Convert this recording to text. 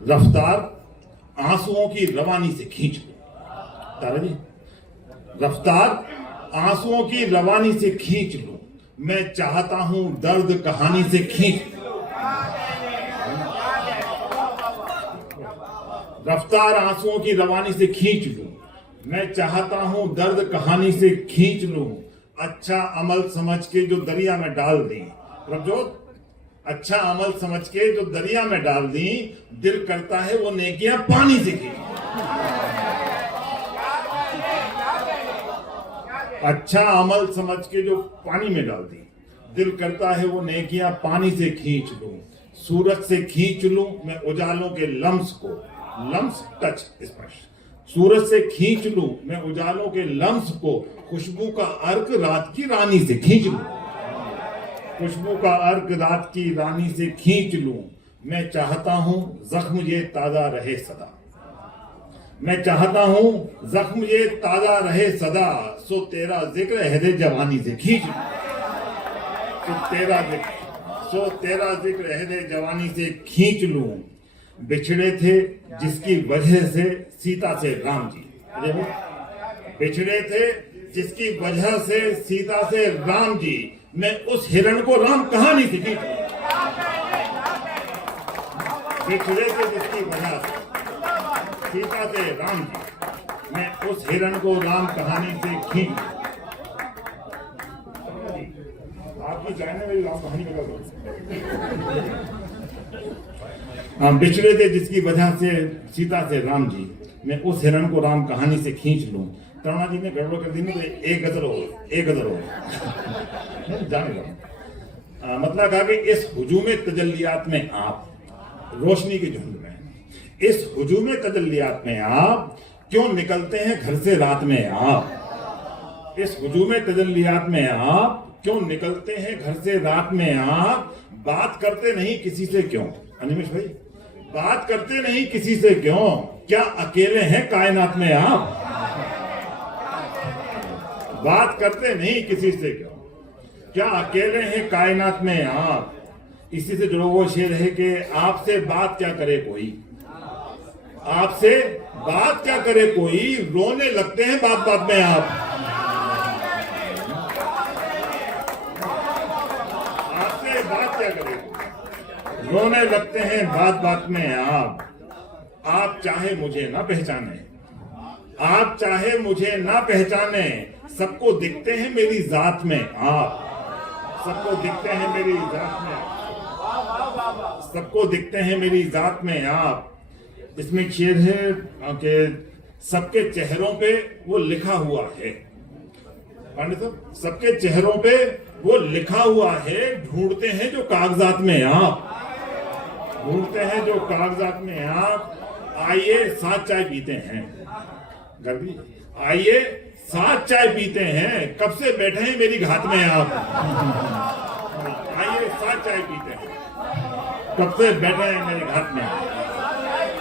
रफ्तार आंसुओं की रवानी से खींच लो। तारा जी, रफ्तार आंसुओं की रवानी से खींच लो, मैं चाहता हूं दर्द कहानी से खींच लो। रफ्तार आंसुओं की रवानी से खींच लूं, मैं चाहता हूं दर्द कहानी से खींच लूं। अच्छा अमल समझ के जो दरिया में डाल दी प्रभजोत, अच्छा अमल समझ के जो दरिया में डाल दी, दिल करता है वो नेकियां पानी से खींच। अच्छा अमल समझ के जो पानी में डाल दी, दिल करता है वो नेकियां पानी से खींच लूं। सूरज से खींच लूं मैं उजालों के लम्स को, लम्स टच स्पर्श। सूरज से खींच लूं मैं उजालों के लम्स को, खुशबू का अर्क रात की रानी से खींच लूं। खुशबू का अर्क रात की रानी से खींच लूं, मैं चाहता हूं जख्म ये ताजा रहे सदा। मैं चाहता हूं जख्म ये ताजा रहे सदा, सो तेरा जिक्र अहदे जवानी से खींच लूं। सो तेरा जिक्र अहदे जवानी से खींच लूं। बिछड़े थे जिसकी वजह से सीता से राम जी, अरे वो बिछड़े थे जिसकी वजह से सीता से राम जी, मैं उस हिरण को राम कहानी से खींच लूं। बिछड़े थे जिसकी वजह से सीता से राम जी, मैं उस हिरण को राम कहानी से खींच लूं। आपकी जानने वाली राम कहानी हम बिछड़े थे जिसकी वजह से सीता से राम जी, मैं उस हिरण को राम कहानी से खींच लूं। तरुणा जी ने गड़बड़ कर दी ना, तो एक गजल हो जान लो। मतलब कहा कि इस हुजूम तजल्लियात में आप, रोशनी के झुंड में, इस हुजूम तजल्लियात में आप क्यों निकलते हैं घर से रात में आप। इस हुजूम तजल्लियात में आप क्यों निकलते हैं घर से रात में आप। बात करते नहीं किसी से क्यों, अनिमेश भाई, बात करते नहीं किसी से क्यों, क्या अकेले हैं कायनात में आप। बात करते नहीं किसी से क्यों, क्या अकेले हैं कायनात में आप। इसी से जुड़ा वो शेर है कि आपसे बात क्या करे कोई, आपसे बात क्या करे कोई, रोने लगते हैं बात बात में आप। आपसे बात क्या करे कोई, रोने लगते हैं बात बात में आप। आप चाहे मुझे ना पहचाने, आप चाहे मुझे ना पहचाने, सबको दिखते हैं मेरी जात में आप। सबको दिखते हैं मेरी जात में, सबको दिखते हैं मेरी जात में आप। इसमें एक शेर है कि सबके चेहरों पे वो लिखा हुआ है, पंडित साहब, सबके चेहरों पे वो लिखा हुआ है, ढूंढते हैं जो कागजात में आप, ढूंढते हैं जो कागजात में आप। आइए साथ चाय पीते हैं, गर्दी आइए साथ चाय पीते हैं, कब से बैठे हैं मेरी घात में आप। आइए साथ चाय पीते हैं, कब से बैठे हैं मेरी घात में।